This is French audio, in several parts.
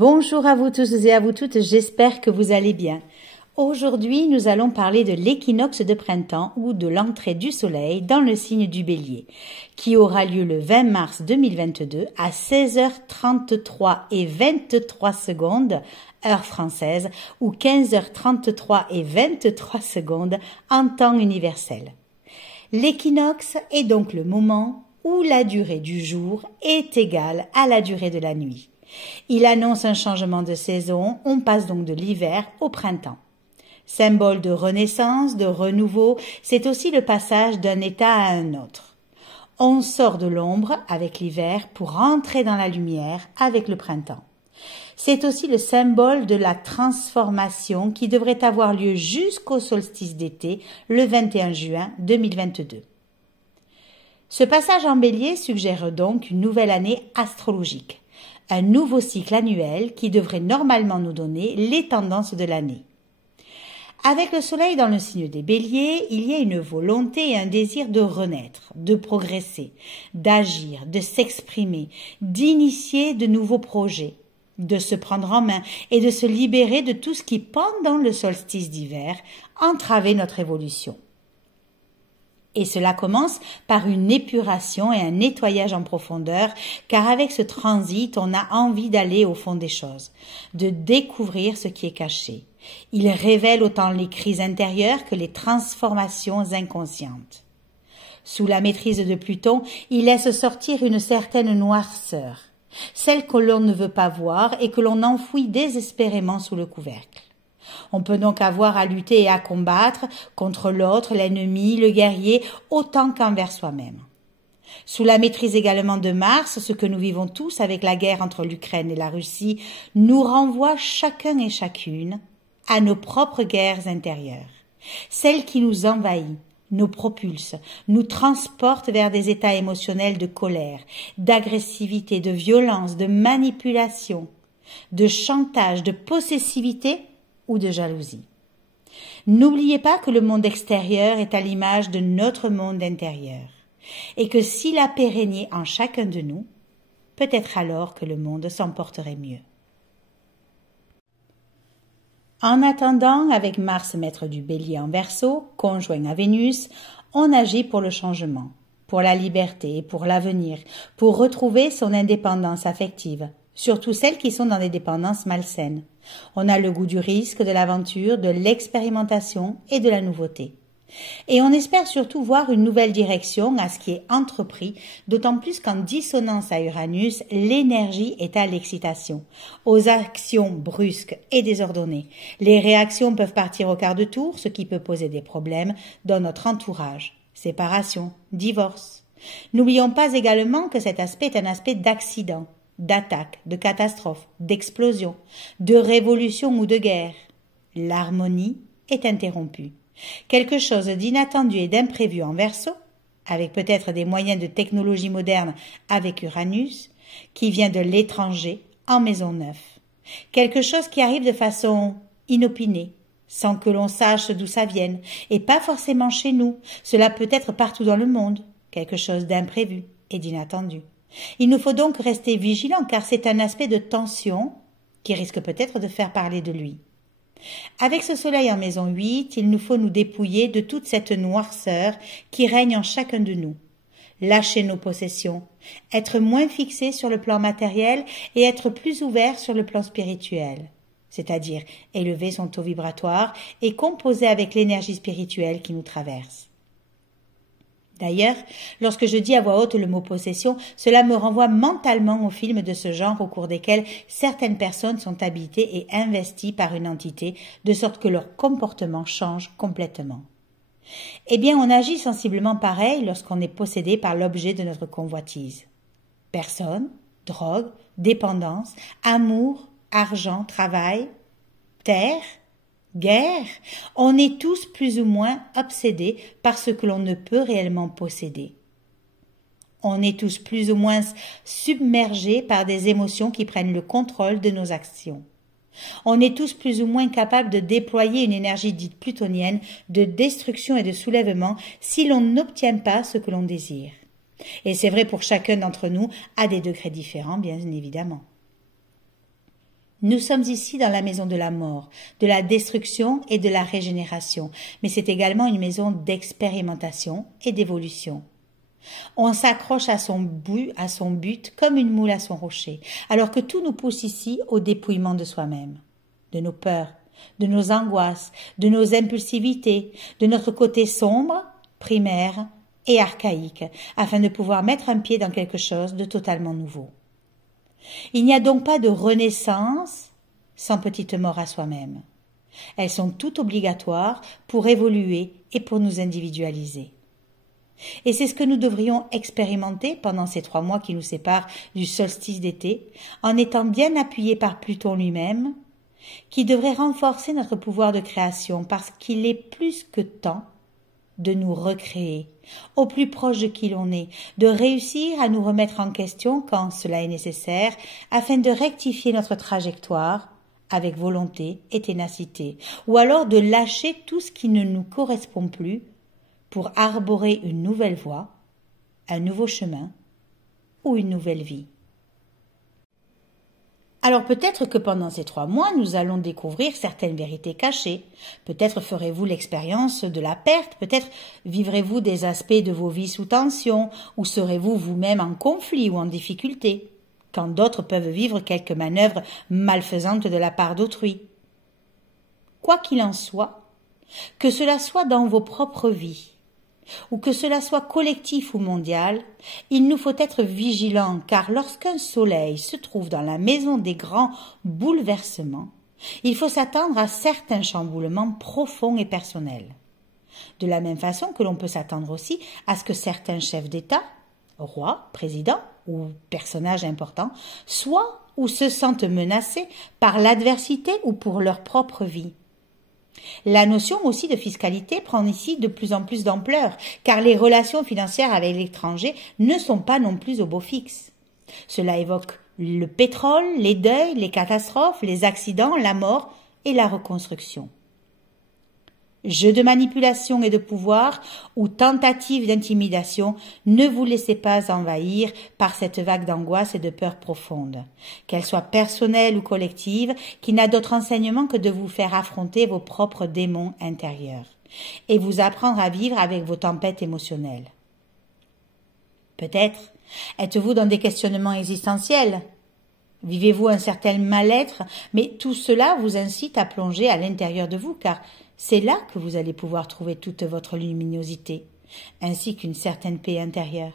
Bonjour à vous tous et à vous toutes, j'espère que vous allez bien. Aujourd'hui, nous allons parler de l'équinoxe de printemps ou de l'entrée du soleil dans le signe du Bélier, qui aura lieu le 20 mars 2022 à 16h33 et 23 secondes, heure française, ou 15h33 et 23 secondes en temps universel. L'équinoxe est donc le moment où la durée du jour est égale à la durée de la nuit. Il annonce un changement de saison, on passe donc de l'hiver au printemps. Symbole de renaissance, de renouveau, c'est aussi le passage d'un état à un autre. On sort de l'ombre avec l'hiver pour entrer dans la lumière avec le printemps. C'est aussi le symbole de la transformation qui devrait avoir lieu jusqu'au solstice d'été, le 21 juin 2022. Ce passage en Bélier suggère donc une nouvelle année astrologique, un nouveau cycle annuel qui devrait normalement nous donner les tendances de l'année. Avec le soleil dans le signe des Béliers, il y a une volonté et un désir de renaître, de progresser, d'agir, de s'exprimer, d'initier de nouveaux projets, de se prendre en main et de se libérer de tout ce qui, pendant le solstice d'hiver, entravait notre évolution. Et cela commence par une épuration et un nettoyage en profondeur, car avec ce transit, on a envie d'aller au fond des choses, de découvrir ce qui est caché. Il révèle autant les crises intérieures que les transformations inconscientes. Sous la maîtrise de Pluton, il laisse sortir une certaine noirceur, celle que l'on ne veut pas voir et que l'on enfouit désespérément sous le couvercle. On peut donc avoir à lutter et à combattre contre l'autre, l'ennemi, le guerrier, autant qu'envers soi-même. Sous la maîtrise également de Mars, ce que nous vivons tous avec la guerre entre l'Ukraine et la Russie nous renvoie chacun et chacune à nos propres guerres intérieures, celles qui nous envahissent, nous propulsent, nous transportent vers des états émotionnels de colère, d'agressivité, de violence, de manipulation, de chantage, de possessivité ou de jalousie. N'oubliez pas que le monde extérieur est à l'image de notre monde intérieur, et que s'il a paix régnait en chacun de nous, peut-être alors que le monde s'en porterait mieux. En attendant, avec Mars maître du Bélier en Verseau, conjoint à Vénus, on agit pour le changement, pour la liberté, pour l'avenir, pour retrouver son indépendance affective, surtout celles qui sont dans des dépendances malsaines. On a le goût du risque, de l'aventure, de l'expérimentation et de la nouveauté. Et on espère surtout voir une nouvelle direction à ce qui est entrepris, d'autant plus qu'en dissonance à Uranus, l'énergie est à l'excitation, aux actions brusques et désordonnées. Les réactions peuvent partir au quart de tour, ce qui peut poser des problèmes dans notre entourage. Séparation, divorce. N'oublions pas également que cet aspect est un aspect d'accident, d'attaque, de catastrophe, d'explosion, de révolution ou de guerre. L'harmonie est interrompue. Quelque chose d'inattendu et d'imprévu en Verseau, avec peut-être des moyens de technologie moderne avec Uranus, qui vient de l'étranger en maison neuve. Quelque chose qui arrive de façon inopinée, sans que l'on sache d'où ça vienne, et pas forcément chez nous. Cela peut être partout dans le monde, quelque chose d'imprévu et d'inattendu. Il nous faut donc rester vigilants car c'est un aspect de tension qui risque peut-être de faire parler de lui. Avec ce soleil en maison 8, il nous faut nous dépouiller de toute cette noirceur qui règne en chacun de nous. Lâcher nos possessions, être moins fixé sur le plan matériel et être plus ouvert sur le plan spirituel, c'est-à-dire élever son taux vibratoire et composer avec l'énergie spirituelle qui nous traverse. D'ailleurs, lorsque je dis à voix haute le mot possession, cela me renvoie mentalement aux films de ce genre au cours desquels certaines personnes sont habitées et investies par une entité, de sorte que leur comportement change complètement. Eh bien, on agit sensiblement pareil lorsqu'on est possédé par l'objet de notre convoitise. Personne, drogue, dépendance, amour, argent, travail, terre, guerre, on est tous plus ou moins obsédés par ce que l'on ne peut réellement posséder. On est tous plus ou moins submergés par des émotions qui prennent le contrôle de nos actions. On est tous plus ou moins capables de déployer une énergie dite plutonienne de destruction et de soulèvement si l'on n'obtient pas ce que l'on désire. Et c'est vrai pour chacun d'entre nous à des degrés différents, bien évidemment. Nous sommes ici dans la maison de la mort, de la destruction et de la régénération, mais c'est également une maison d'expérimentation et d'évolution. On s'accroche à son but comme une moule à son rocher, alors que tout nous pousse ici au dépouillement de soi-même, de nos peurs, de nos angoisses, de nos impulsivités, de notre côté sombre, primaire et archaïque, afin de pouvoir mettre un pied dans quelque chose de totalement nouveau. Il n'y a donc pas de renaissance sans petite mort à soi-même. Elles sont toutes obligatoires pour évoluer et pour nous individualiser. Et c'est ce que nous devrions expérimenter pendant ces 3 mois qui nous séparent du solstice d'été, en étant bien appuyés par Pluton lui-même, qui devrait renforcer notre pouvoir de création parce qu'il est plus que temps de nous recréer, au plus proche de qui l'on est, de réussir à nous remettre en question quand cela est nécessaire, afin de rectifier notre trajectoire avec volonté et ténacité, ou alors de lâcher tout ce qui ne nous correspond plus pour arborer une nouvelle voie, un nouveau chemin ou une nouvelle vie. Alors peut-être que pendant ces 3 mois, nous allons découvrir certaines vérités cachées. Peut-être ferez-vous l'expérience de la perte, peut-être vivrez-vous des aspects de vos vies sous tension, ou serez-vous vous-même en conflit ou en difficulté, quand d'autres peuvent vivre quelques manœuvres malfaisantes de la part d'autrui. Quoi qu'il en soit, que cela soit dans vos propres vies, ou que cela soit collectif ou mondial, il nous faut être vigilants, car lorsqu'un soleil se trouve dans la maison des grands bouleversements, il faut s'attendre à certains chamboulements profonds et personnels. De la même façon que l'on peut s'attendre aussi à ce que certains chefs d'État, rois, présidents ou personnages importants, soient ou se sentent menacés par l'adversité ou pour leur propre vie. La notion aussi de fiscalité prend ici de plus en plus d'ampleur, car les relations financières avec l'étranger ne sont pas non plus au beau fixe. Cela évoque le pétrole, les deuils, les catastrophes, les accidents, la mort et la reconstruction. Jeu de manipulation et de pouvoir ou tentative d'intimidation, ne vous laissez pas envahir par cette vague d'angoisse et de peur profonde, qu'elle soit personnelle ou collective, qui n'a d'autre enseignement que de vous faire affronter vos propres démons intérieurs et vous apprendre à vivre avec vos tempêtes émotionnelles. Peut-être êtes-vous dans des questionnements existentiels. Vivez-vous un certain mal-être, mais tout cela vous incite à plonger à l'intérieur de vous, car c'est là que vous allez pouvoir trouver toute votre luminosité, ainsi qu'une certaine paix intérieure.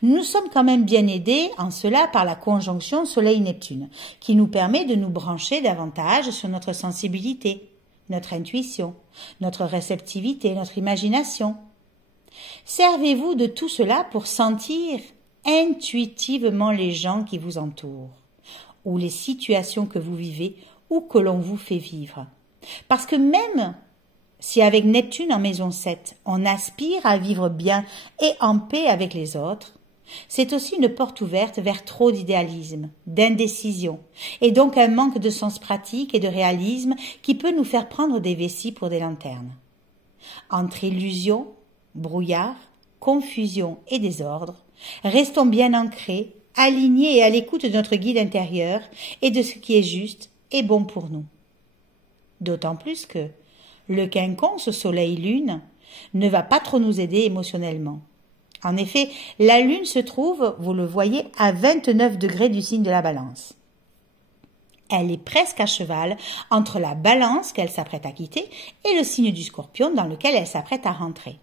Nous sommes quand même bien aidés en cela par la conjonction Soleil-Neptune, qui nous permet de nous brancher davantage sur notre sensibilité, notre intuition, notre réceptivité, notre imagination. Servez-vous de tout cela pour sentir intuitivement les gens qui vous entourent, ou les situations que vous vivez ou que l'on vous fait vivre. Parce que même si avec Neptune en maison 7, on aspire à vivre bien et en paix avec les autres, c'est aussi une porte ouverte vers trop d'idéalisme, d'indécision, et donc un manque de sens pratique et de réalisme qui peut nous faire prendre des vessies pour des lanternes. Entre illusion, brouillard, confusion et désordre, restons bien ancrés, alignés et à l'écoute de notre guide intérieur et de ce qui est juste et bon pour nous. D'autant plus que le quinconce Soleil-Lune ne va pas trop nous aider émotionnellement. En effet, la Lune se trouve, vous le voyez, à 29 degrés du signe de la Balance. Elle est presque à cheval entre la Balance qu'elle s'apprête à quitter et le signe du Scorpion dans lequel elle s'apprête à rentrer.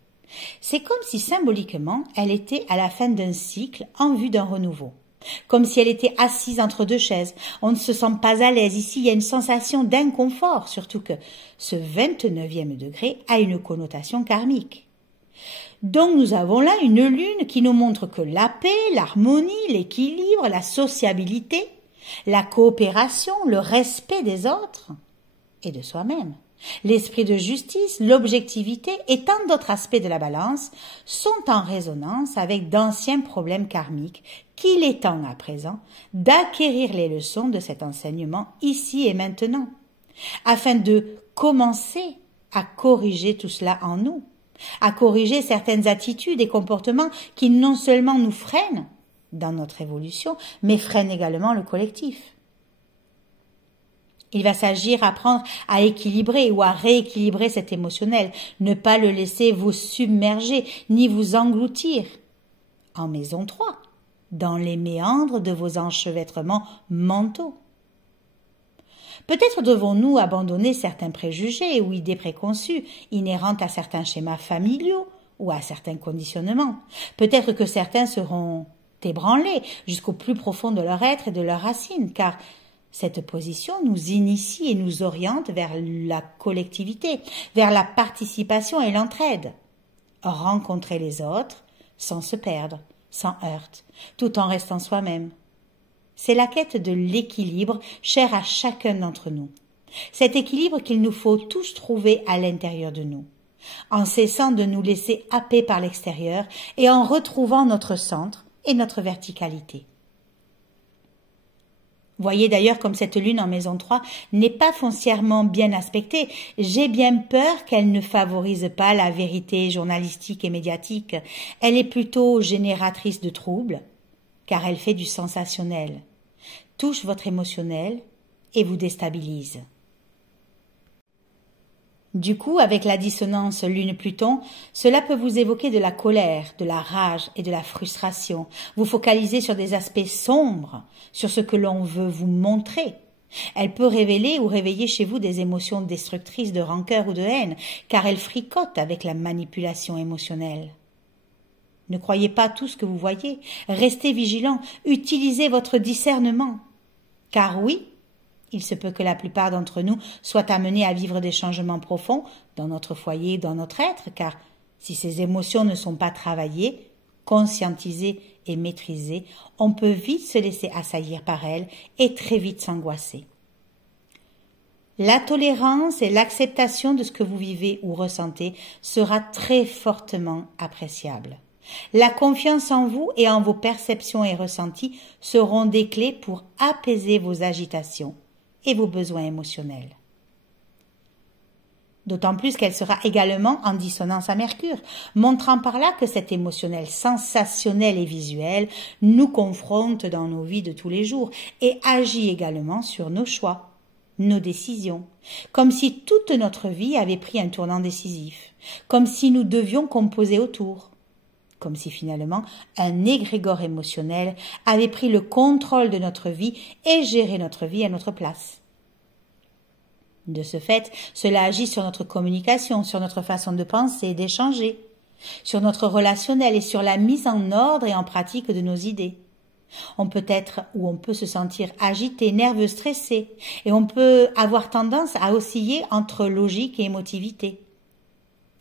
C'est comme si symboliquement elle était à la fin d'un cycle en vue d'un renouveau. Comme si elle était assise entre deux chaises. On ne se sent pas à l'aise. Ici, il y a une sensation d'inconfort, surtout que ce 29e degré a une connotation karmique. Donc nous avons là une lune qui nous montre que la paix, l'harmonie, l'équilibre, la sociabilité, la coopération, le respect des autres et de soi-même, l'esprit de justice, l'objectivité et tant d'autres aspects de la balance sont en résonance avec d'anciens problèmes karmiques qu'il est temps à présent d'acquérir les leçons de cet enseignement ici et maintenant, afin de commencer à corriger tout cela en nous, à corriger certaines attitudes et comportements qui non seulement nous freinent dans notre évolution, mais freinent également le collectif. Il va s'agir d'apprendre à équilibrer ou à rééquilibrer cet émotionnel, ne pas le laisser vous submerger ni vous engloutir. En maison 3, dans les méandres de vos enchevêtrements mentaux. Peut-être devons-nous abandonner certains préjugés ou idées préconçues inhérentes à certains schémas familiaux ou à certains conditionnements. Peut-être que certains seront ébranlés jusqu'au plus profond de leur être et de leurs racines, car cette position nous initie et nous oriente vers la collectivité, vers la participation et l'entraide. Rencontrer les autres sans se perdre, sans heurte, tout en restant soi-même. C'est la quête de l'équilibre chère à chacun d'entre nous. Cet équilibre qu'il nous faut tous trouver à l'intérieur de nous, en cessant de nous laisser happer par l'extérieur et en retrouvant notre centre et notre verticalité. Voyez d'ailleurs comme cette lune en maison 3 n'est pas foncièrement bien aspectée. J'ai bien peur qu'elle ne favorise pas la vérité journalistique et médiatique. Elle est plutôt génératrice de troubles, car elle fait du sensationnel, touche votre émotionnel et vous déstabilise. Du coup, avec la dissonance Lune-Pluton, cela peut vous évoquer de la colère, de la rage et de la frustration. Vous focalisez sur des aspects sombres, sur ce que l'on veut vous montrer. Elle peut révéler ou réveiller chez vous des émotions destructrices de rancœur ou de haine, car elle fricote avec la manipulation émotionnelle. Ne croyez pas tout ce que vous voyez, restez vigilant, utilisez votre discernement. Car oui, il se peut que la plupart d'entre nous soient amenés à vivre des changements profonds dans notre foyer, dans notre être, car si ces émotions ne sont pas travaillées, conscientisées et maîtrisées, on peut vite se laisser assaillir par elles et très vite s'angoisser. La tolérance et l'acceptation de ce que vous vivez ou ressentez sera très fortement appréciable. La confiance en vous et en vos perceptions et ressentis seront des clés pour apaiser vos agitations et vos besoins émotionnels. D'autant plus qu'elle sera également en dissonance à Mercure, montrant par là que cet émotionnel sensationnel et visuel nous confronte dans nos vies de tous les jours et agit également sur nos choix, nos décisions, comme si toute notre vie avait pris un tournant décisif, comme si nous devions composer autour, comme si finalement un égrégore émotionnel avait pris le contrôle de notre vie et géré notre vie à notre place. De ce fait, cela agit sur notre communication, sur notre façon de penser et d'échanger, sur notre relationnel et sur la mise en ordre et en pratique de nos idées. On peut être ou on peut se sentir agité, nerveux, stressé, et on peut avoir tendance à osciller entre logique et émotivité.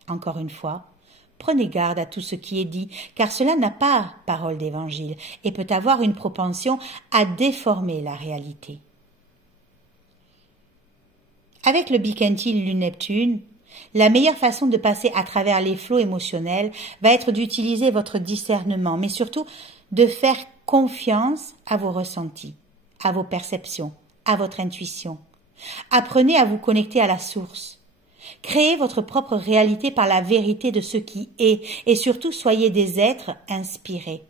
Encore une fois, prenez garde à tout ce qui est dit, car cela n'a pas parole d'évangile et peut avoir une propension à déformer la réalité. Avec le biquintile Lune-Neptune, la meilleure façon de passer à travers les flots émotionnels va être d'utiliser votre discernement, mais surtout de faire confiance à vos ressentis, à vos perceptions, à votre intuition. Apprenez à vous connecter à la source. Créez votre propre réalité par la vérité de ce qui est et surtout soyez des êtres inspirés,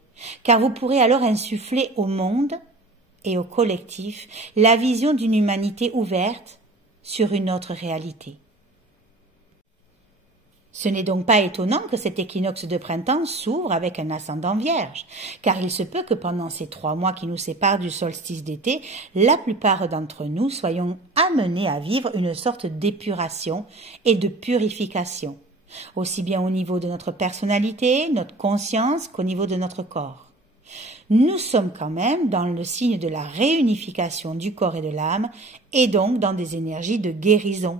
car vous pourrez alors insuffler au monde et au collectif la vision d'une humanité ouverte sur une autre réalité. Ce n'est donc pas étonnant que cet équinoxe de printemps s'ouvre avec un ascendant vierge, car il se peut que pendant ces 3 mois qui nous séparent du solstice d'été, la plupart d'entre nous soyons amenés à vivre une sorte d'épuration et de purification, aussi bien au niveau de notre personnalité, notre conscience, qu'au niveau de notre corps. Nous sommes quand même dans le signe de la réunification du corps et de l'âme, et donc dans des énergies de guérison.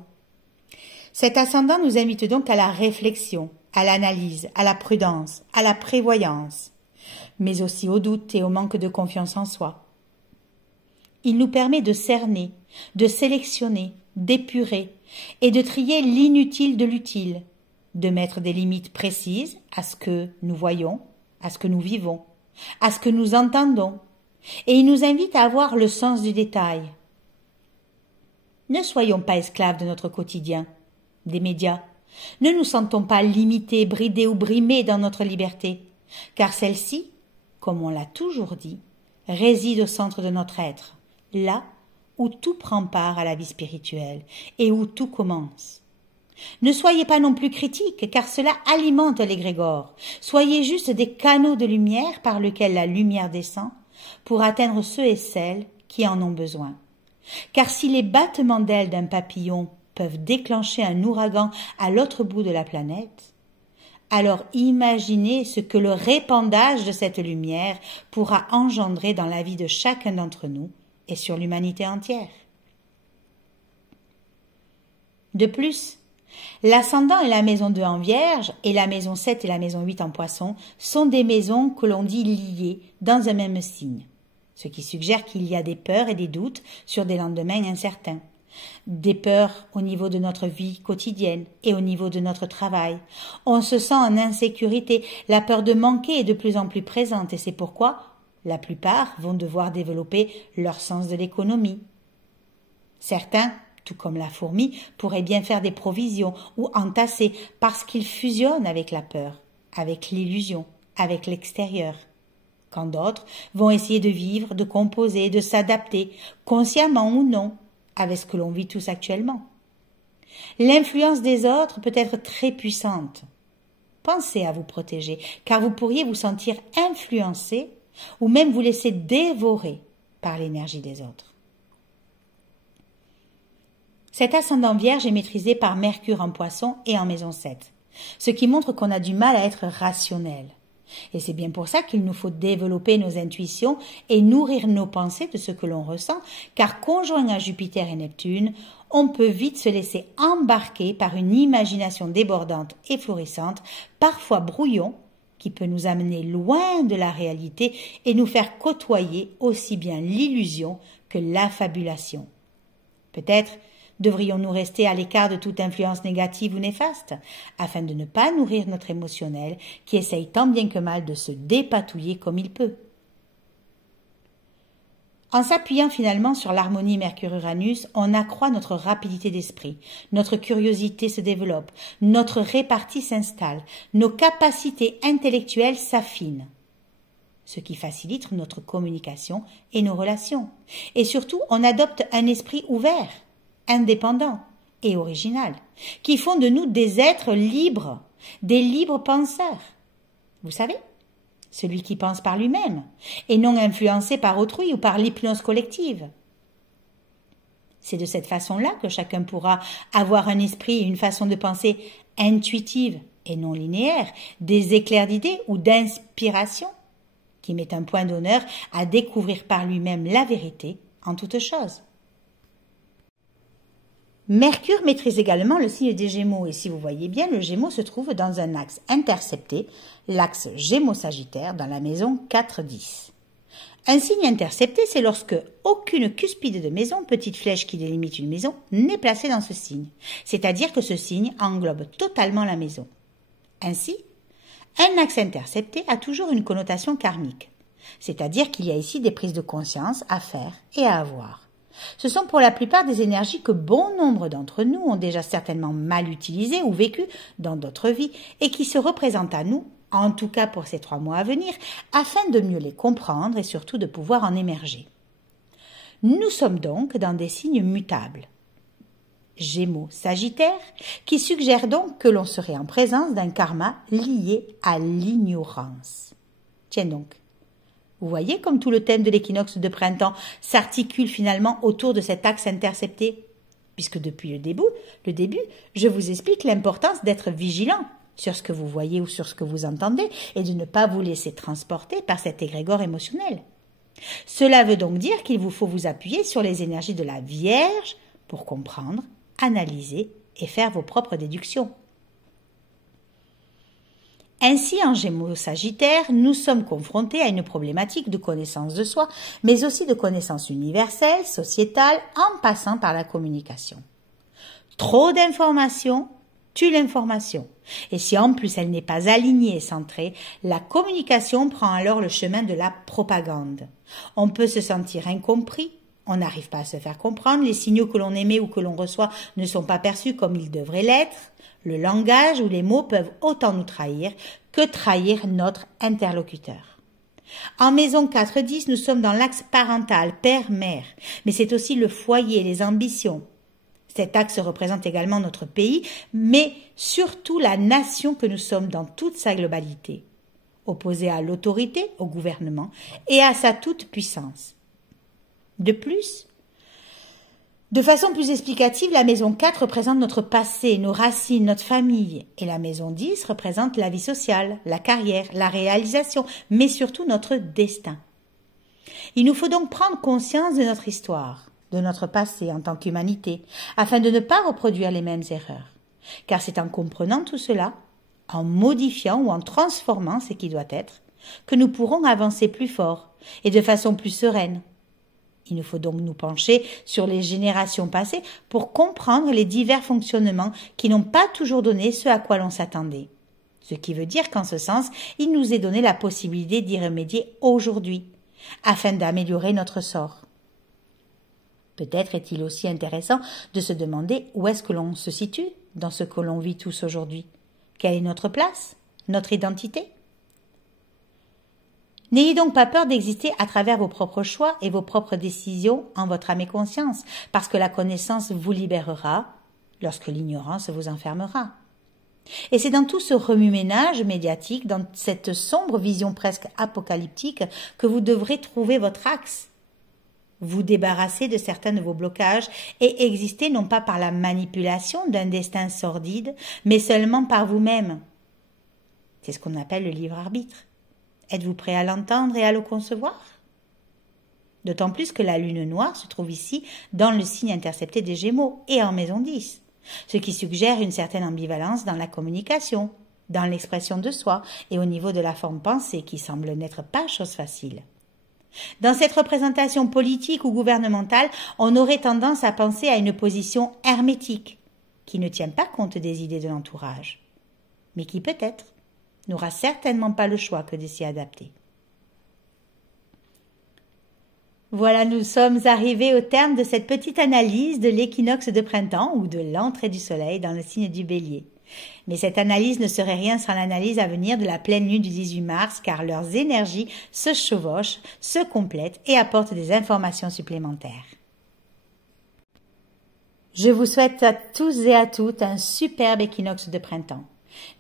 Cet ascendant nous invite donc à la réflexion, à l'analyse, à la prudence, à la prévoyance, mais aussi au doute et au manque de confiance en soi. Il nous permet de cerner, de sélectionner, d'épurer et de trier l'inutile de l'utile, de mettre des limites précises à ce que nous voyons, à ce que nous vivons, à ce que nous entendons, et il nous invite à avoir le sens du détail. Ne soyons pas esclaves de notre quotidien, des médias. Ne nous sentons pas limités, bridés ou brimés dans notre liberté, car celle-ci, comme on l'a toujours dit, réside au centre de notre être, là où tout prend part à la vie spirituelle et où tout commence. Ne soyez pas non plus critiques, car cela alimente l'égrégore. Soyez juste des canaux de lumière par lesquels la lumière descend pour atteindre ceux et celles qui en ont besoin. Car si les battements d'ailes d'un papillon peuvent déclencher un ouragan à l'autre bout de la planète, alors imaginez ce que le répandage de cette lumière pourra engendrer dans la vie de chacun d'entre nous et sur l'humanité entière. De plus, l'ascendant et la maison 2 en Vierge et la maison 7 et la maison 8 en Poisson sont des maisons que l'on dit liées dans un même signe, ce qui suggère qu'il y a des peurs et des doutes sur des lendemains incertains. Des peurs au niveau de notre vie quotidienne et au niveau de notre travail. On se sent en insécurité, la peur de manquer est de plus en plus présente et c'est pourquoi la plupart vont devoir développer leur sens de l'économie. Certains, tout comme la fourmi, pourraient bien faire des provisions ou entasser parce qu'ils fusionnent avec la peur, avec l'illusion, avec l'extérieur. Quand d'autres vont essayer de vivre, de composer, de s'adapter, consciemment ou non, avec ce que l'on vit tous actuellement. L'influence des autres peut être très puissante. Pensez à vous protéger, car vous pourriez vous sentir influencé ou même vous laisser dévorer par l'énergie des autres. Cet ascendant Vierge est maîtrisé par Mercure en Poisson et en maison 7, ce qui montre qu'on a du mal à être rationnel. Et c'est bien pour ça qu'il nous faut développer nos intuitions et nourrir nos pensées de ce que l'on ressent, car conjoint à Jupiter et Neptune, on peut vite se laisser embarquer par une imagination débordante et florissante, parfois brouillon, qui peut nous amener loin de la réalité et nous faire côtoyer aussi bien l'illusion que l'affabulation. Peut-être devrions-nous rester à l'écart de toute influence négative ou néfaste, afin de ne pas nourrir notre émotionnel qui essaye tant bien que mal de se dépatouiller comme il peut. En s'appuyant finalement sur l'harmonie Mercure-Uranus, on accroît notre rapidité d'esprit, notre curiosité se développe, notre répartie s'installe, nos capacités intellectuelles s'affinent, ce qui facilite notre communication et nos relations. Et surtout, on adopte un esprit ouvert, indépendant et original, qui font de nous des êtres libres, des libres penseurs. Vous savez, celui qui pense par lui-même, et non influencé par autrui ou par l'hypnose collective. C'est de cette façon-là que chacun pourra avoir un esprit et une façon de penser intuitive et non linéaire, des éclairs d'idées ou d'inspiration, qui met un point d'honneur à découvrir par lui-même la vérité en toutes choses. Mercure maîtrise également le signe des Gémeaux et si vous voyez bien, le Gémeaux se trouve dans un axe intercepté, l'axe Gémeaux-Sagittaire dans la maison 4-10. Un signe intercepté, c'est lorsque aucune cuspide de maison, petite flèche qui délimite une maison, n'est placée dans ce signe, c'est-à-dire que ce signe englobe totalement la maison. Ainsi, un axe intercepté a toujours une connotation karmique, c'est-à-dire qu'il y a ici des prises de conscience à faire et à avoir. Ce sont pour la plupart des énergies que bon nombre d'entre nous ont déjà certainement mal utilisées ou vécues dans d'autres vies et qui se représentent à nous, en tout cas pour ces 3 mois à venir, afin de mieux les comprendre et surtout de pouvoir en émerger. Nous sommes donc dans des signes mutables. Gémeaux, Sagittaire, qui suggère donc que l'on serait en présence d'un karma lié à l'ignorance. Tiens donc. Vous voyez comme tout le thème de l'équinoxe de printemps s'articule finalement autour de cet axe intercepté, puisque depuis le début, je vous explique l'importance d'être vigilant sur ce que vous voyez ou sur ce que vous entendez et de ne pas vous laisser transporter par cet égrégore émotionnel. Cela veut donc dire qu'il vous faut vous appuyer sur les énergies de la Vierge pour comprendre, analyser et faire vos propres déductions. Ainsi, en Gémeaux-Sagittaire, nous sommes confrontés à une problématique de connaissance de soi, mais aussi de connaissance universelle, sociétale, en passant par la communication. Trop d'informations tue l'information. Et si en plus elle n'est pas alignée et centrée, la communication prend alors le chemin de la propagande. On peut se sentir incompris, on n'arrive pas à se faire comprendre, les signaux que l'on émet ou que l'on reçoit ne sont pas perçus comme ils devraient l'être, le langage ou les mots peuvent autant nous trahir que trahir notre interlocuteur. En maison 4-10, nous sommes dans l'axe parental, père-mère, mais c'est aussi le foyer, les ambitions. Cet axe représente également notre pays, mais surtout la nation que nous sommes dans toute sa globalité, opposée à l'autorité, au gouvernement et à sa toute-puissance. De plus, de façon plus explicative, la maison 4 représente notre passé, nos racines, notre famille, et la maison 10 représente la vie sociale, la carrière, la réalisation, mais surtout notre destin. Il nous faut donc prendre conscience de notre histoire, de notre passé en tant qu'humanité, afin de ne pas reproduire les mêmes erreurs. Car c'est en comprenant tout cela, en modifiant ou en transformant ce qui doit être, que nous pourrons avancer plus fort et de façon plus sereine. Il nous faut donc nous pencher sur les générations passées pour comprendre les divers fonctionnements qui n'ont pas toujours donné ce à quoi l'on s'attendait. Ce qui veut dire qu'en ce sens, il nous est donné la possibilité d'y remédier aujourd'hui, afin d'améliorer notre sort. Peut-être est-il aussi intéressant de se demander où est-ce que l'on se situe dans ce que l'on vit tous aujourd'hui. Quelle est notre place, notre identité? N'ayez donc pas peur d'exister à travers vos propres choix et vos propres décisions en votre âme et conscience, parce que la connaissance vous libérera lorsque l'ignorance vous enfermera. Et c'est dans tout ce remue-ménage médiatique, dans cette sombre vision presque apocalyptique, que vous devrez trouver votre axe. Vous débarrasser de certains de vos blocages et exister non pas par la manipulation d'un destin sordide, mais seulement par vous-même. C'est ce qu'on appelle le libre arbitre. Êtes-vous prêt à l'entendre et à le concevoir? D'autant plus que la lune noire se trouve ici dans le signe intercepté des Gémeaux et en maison 10, ce qui suggère une certaine ambivalence dans la communication, dans l'expression de soi et au niveau de la forme pensée qui semble n'être pas chose facile. Dans cette représentation politique ou gouvernementale, on aurait tendance à penser à une position hermétique, qui ne tient pas compte des idées de l'entourage, mais qui peut-être n'aura certainement pas le choix que de s'y adapter. Voilà, nous sommes arrivés au terme de cette petite analyse de l'équinoxe de printemps ou de l'entrée du soleil dans le signe du Bélier. Mais cette analyse ne serait rien sans l'analyse à venir de la pleine lune du 18 mars, car leurs énergies se chevauchent, se complètent et apportent des informations supplémentaires. Je vous souhaite à tous et à toutes un superbe équinoxe de printemps.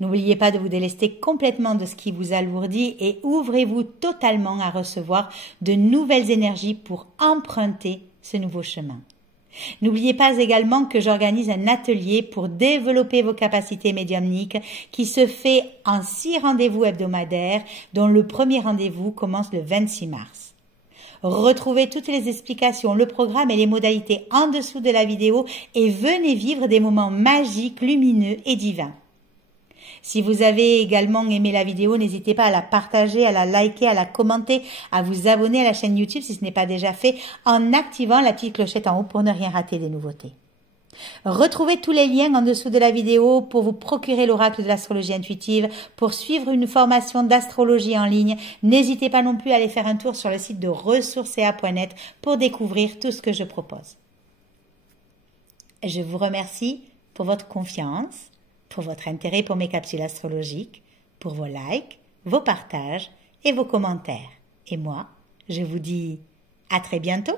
N'oubliez pas de vous délester complètement de ce qui vous alourdit et ouvrez-vous totalement à recevoir de nouvelles énergies pour emprunter ce nouveau chemin. N'oubliez pas également que j'organise un atelier pour développer vos capacités médiumniques qui se fait en 6 rendez-vous hebdomadaires dont le premier rendez-vous commence le 26 mars. Retrouvez toutes les explications, le programme et les modalités en dessous de la vidéo et venez vivre des moments magiques, lumineux et divins. Si vous avez également aimé la vidéo, n'hésitez pas à la partager, à la liker, à la commenter, à vous abonner à la chaîne YouTube si ce n'est pas déjà fait, en activant la petite clochette en haut pour ne rien rater des nouveautés. Retrouvez tous les liens en dessous de la vidéo pour vous procurer l'oracle de l'astrologie intuitive, pour suivre une formation d'astrologie en ligne. N'hésitez pas non plus à aller faire un tour sur le site de ressourcea.net pour découvrir tout ce que je propose. Je vous remercie pour votre confiance, pour votre intérêt pour mes capsules astrologiques, pour vos likes, vos partages et vos commentaires. Et moi, je vous dis à très bientôt.